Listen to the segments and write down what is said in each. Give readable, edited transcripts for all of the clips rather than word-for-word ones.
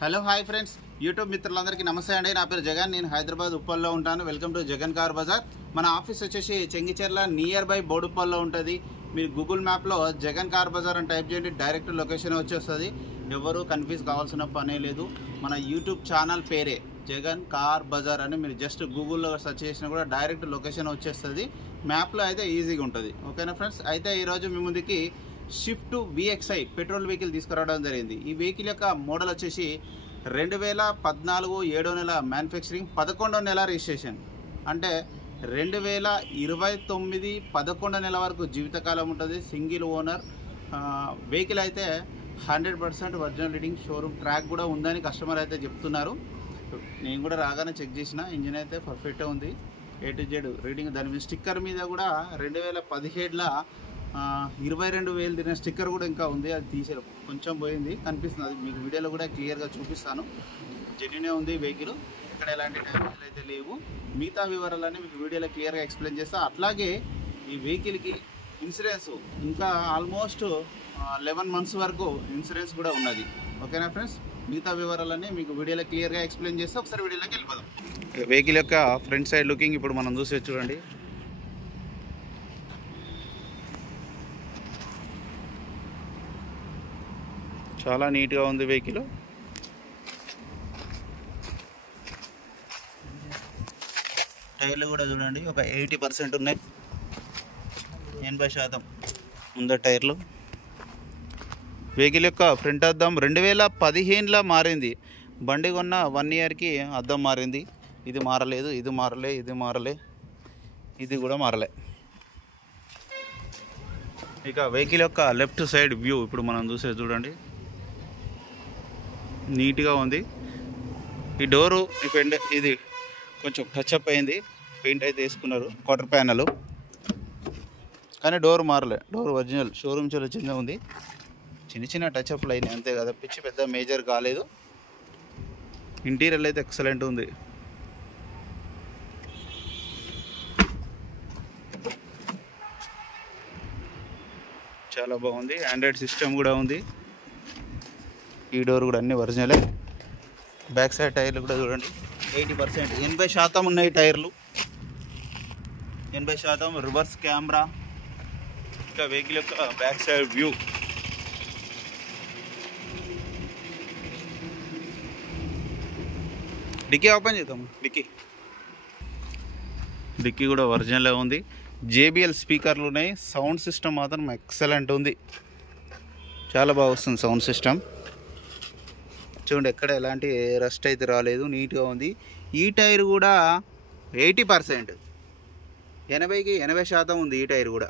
Hello hi friends, YouTube మిత్రులందరికీ నమస్తే అండి. నా పేరు జగన్, నేను హైదరాబాద్ ఉప్పల్లో ఉంటాను. Welcome to Jagan car Bazar. మన ఆఫీస్ వచ్చేసి చెంగిచెర్ల నియర్ బై బోడుప్పల్లో ఉంటుంది. మీరు గూగుల్ మ్యాప్లో జగన్ కార్ బజార్ అని టైప్ చేయండి, డైరెక్ట్ లొకేషన్ వచ్చేస్తుంది. ఎవరు కన్ఫ్యూజ్ కావాల్సిన పనే లేదు. మన యూట్యూబ్ ఛానల్ పేరే జగన్ కార్ బజార్ అని మీరు జస్ట్ గూగుల్లో సెర్చ్ చేసినా కూడా డైరెక్ట్ లొకేషన్ వచ్చేస్తుంది. మ్యాప్లో అయితే ఈజీగా ఉంటుంది. ఓకేనా ఫ్రెండ్స్, అయితే ఈరోజు మీ ముందుకి షిఫ్ట్ VXI పెట్రోల్ వెహికల్ తీసుకురావడం జరిగింది. ఈ వెహికల్ యొక్క మోడల్ వచ్చేసి 2014 7వ నెల మ్యానుఫ్యాక్చరింగ్, 11వ నెల రిజిస్ట్రేషన్. అంటే 2029 11వ నెల వరకు జీవితకాలం ఉంటుంది. సింగిల్ ఓనర్ వెహికల్ అయితే 100% ఒరిజినల్ రీడింగ్, షోరూమ్ ట్రాక్ కూడా ఉందని కస్టమర్ అయితే చెప్తున్నారు. నేను కూడా రాగానే చెక్ చేసిన, ఇంజిన్ అయితే పర్ఫెక్ట్గా ఉంది. A to Z reading. దాని మీద స్టిక్కర్ మీద కూడా 2017లో 22,000 తిరిగిన స్టిక్కర్ కూడా ఇంకా ఉంది. అది తీసారు, కొంచెం పోయింది కనిపిస్తుంది. అది మీకు వీడియోలో కూడా క్లియర్గా చూపిస్తాను. జెన్యూనే ఉంది వెహికల్, ఇక్కడ ఎలాంటి డ్యామేజ్ అయితే లేవు. మిగతా వివరాలన్నీ మీకు వీడియోలో క్లియర్గా ఎక్స్ప్లెయిన్ చేస్తా. అట్లాగే ఈ వెహికల్కి ఇన్సూరెన్స్ ఇంకా ఆల్మోస్ట్ 11 months వరకు ఇన్సూరెన్స్ కూడా ఉన్నది. ఓకేనా ఫ్రెండ్స్, మిగతా వివరాలన్నీ మీకు వీడియోలో క్లియర్గా ఎక్స్ప్లెయిన్ చేస్తే ఒకసారి వీడియోలోకి వెళ్ళిపోదాం. వెహికల్ యొక్క ఫ్రంట్ సైడ్ లుకింగ్ ఇప్పుడు మనం చూసి చూడండి. చాలా నీట్గా ఉంది వెహికల్. టైర్లు కూడా చూడండి, ఒక 80% ఉన్నాయి. 80% ముందర టైర్లు. వెహికల్ యొక్క ఫ్రంట్ అద్దం 2015లో మారింది. బండి కొన్న 1 yearకి అద్దం మారింది. ఇది మారలేదు, ఇది మారలే, ఇది మారలే, ఇది కూడా మారలే. ఇక వెహికల్ యొక్క లెఫ్ట్ సైడ్ వ్యూ ఇప్పుడు మనం చూసేది చూడండి. నీట్గా ఉంది. ఈ డోరు ఇది కొంచెం టచ్అప్ అయింది, పెయింట్ అయితే వేసుకున్నారు, క్వార్టర్ ప్యానల్. కానీ డోర్ మారలే, డోర్ ఒరిజినల్ షోరూమ్ చాలా చిన్న ఉంది. చిన్న చిన్న టచ్అప్లు అయినాయి అంతే కదా, పిచ్చి పెద్ద మేజర్ కాలేదు. ఇంటీరియర్ అయితే ఎక్సలెంట్ ఉంది. చాలా బాగుంది. ఆండ్రాయిడ్ సిస్టమ్ కూడా ఉంది. ఈ డోర్ కూడా అన్ని ఒరిజినలే. బ్యాక్ సైడ్ టైర్లు కూడా చూడండి 80%, 80% ఉన్నాయి టైర్లు. 80% రివర్స్ కెమెరా. ఇంకా వెహికల్ యొక్క back side view. Dicky open చేద్దాం. డిక్కీ కూడా ఒరిజినలే ఉంది. JBL స్పీకర్లు ఉన్నాయి. సౌండ్ సిస్టమ్ మాత్రం ఎక్సలెంట్ ఉంది, చాలా బాగా వస్తుంది సౌండ్ సిస్టమ్. చూడండి, ఎక్కడ ఎలాంటి రస్ట్ అయితే రాలేదు, నీట్గా ఉంది. ఈ టైర్ కూడా 80%, 80కి 80% ఉంది ఈ టైర్ కూడా.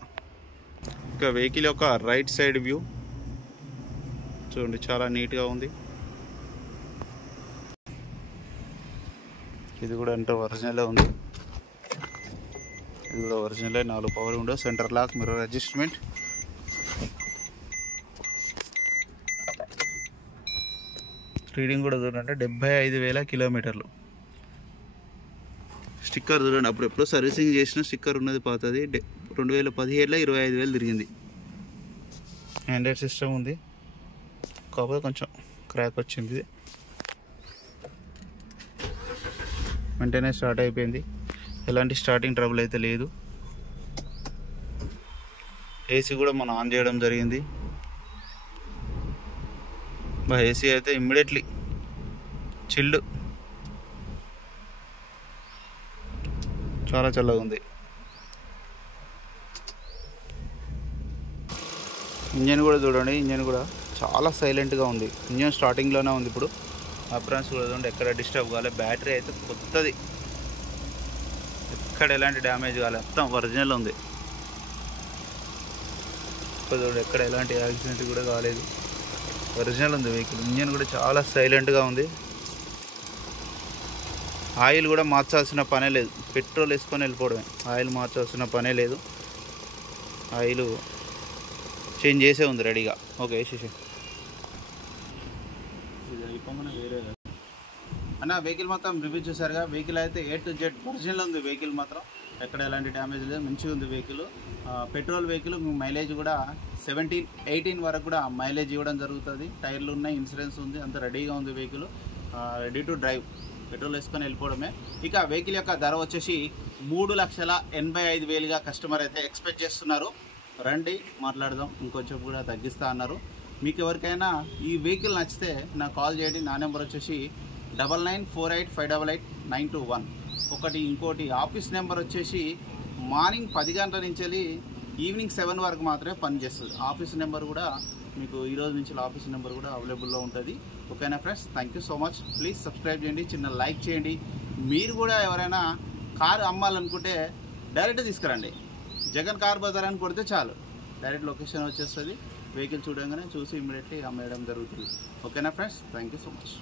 ఇంకా వెహికల్ యొక్క రైట్ సైడ్ వ్యూ చూడండి, చాలా నీట్గా ఉంది. ఇది కూడా అంటే ఒరిజినలే ఉంది. ఇది కూడా ఒరిజినలే. 4 power window, center lock, mirror adjustment. Reading కూడా చూడండి 75,000 కిలోమీటర్లు. స్టిక్కర్ చూడండి, అప్పుడెప్పుడు సర్వీసింగ్ చేసిన స్టిక్కర్ ఉన్నది, పాతది. 2017లో 25,000 తిరిగింది. ఆండ్రాయిడ్ సిస్టమ్ ఉంది, కాకపోతే కొంచెం క్రాక్ వచ్చింది. వెంటనే స్టార్ట్ అయిపోయింది, ఎలాంటి స్టార్టింగ్ ట్రబుల్ అయితే లేదు. ఏసీ కూడా మనం ఆన్ చేయడం జరిగింది. ఏసీ అయితే ఇమ్మీడియట్లీ చిల్డ్, చాలా చల్లగా ఉంది. ఇంజన్ కూడా చూడండి, ఇంజన్ కూడా చాలా సైలెంట్గా ఉంది. ఇంజన్ స్టార్టింగ్లోనే ఉంది. ఇప్పుడు అప్రాన్స్ కూడా చూడండి, ఎక్కడ డిస్టర్బ్ కాలే. బ్యాటరీ అయితే కొత్తది, ఎక్కడ ఎలాంటి డ్యామేజ్ కాలే, మొత్తం ఒరిజినల్ ఉంది. చూడండి, ఎక్కడ ఎలాంటి యాక్సిడెంట్ కూడా కాలేదు, ఒరిజినల్ ఉంది వెహికల్. ఇంజన్ కూడా చాలా సైలెంట్గా ఉంది. ఆయిల్ కూడా మార్చాల్సిన పనే లేదు, పెట్రోల్ వేసుకొని వెళ్ళిపోవడమే. ఆయిల్ మార్చాల్సిన పనే లేదు, ఆయిల్ చేంజ్ చేసే ఉంది రెడీగా. ఓకే, వేసేసి ఇది అయిపోమని వేరే అన్న వెహికల్ మొత్తం రివ్యూ చూసారుగా. వెహికల్ అయితే A to Z ఒరిజినల్ ఉంది. వెహికల్ మాత్రం ఎక్కడ ఎలాంటి డ్యామేజ్ లేదు, మంచిగా ఉంది వెహికల్. Petrol vehicle. మైలేజ్ కూడా 17-18 వరకు కూడా మైలేజ్ ఇవ్వడం జరుగుతుంది. టైర్లు ఉన్నాయి, ఇన్సూరెన్స్ ఉంది, అంత రెడీగా ఉంది vehicle, ready to drive. Petrol వేసుకొని వెళ్ళిపోవడమే. ఇక వెహికల్ యొక్క ధర వచ్చేసి 3,85,000గా కస్టమర్ అయితే ఎక్స్పెక్ట్ చేస్తున్నారు. రండి మాట్లాడదాం, ఇంకొంచెం కూడా తగ్గిస్తా అన్నారు. మీకు ఎవరికైనా ఈ వెహికల్ నచ్చితే నాకు కాల్ చేయండి. నా నెంబర్ వచ్చేసి 9948588921. ఇంకోటి ఆఫీస్ నెంబర్ వచ్చేసి మార్నింగ్ 10 గంటల నుంచి ఈవినింగ్ 7 వరకు మాత్రమే పనిచేస్తుంది. ఆఫీస్ నెంబర్ కూడా మీకు ఈరోజు నుంచి ఆఫీస్ నెంబర్ కూడా అవైలబుల్లో ఉంటుంది. ఓకేనా friends, thank you so much. Please subscribe చేయండి, చిన్న లైక్ చేయండి. మీరు కూడా ఎవరైనా కారు అమ్మాలనుకుంటే డైరెక్ట్ తీసుకురండి. జగన్ కార్ బజార్ అని కొడితే చాలు, డైరెక్ట్ లొకేషన్ వచ్చేస్తుంది. వెహికల్ చూడంగానే చూసి ఇమ్మీడియట్లీ అమ్మేయడం జరుగుతుంది. ఓకేనా friends, thank you so much.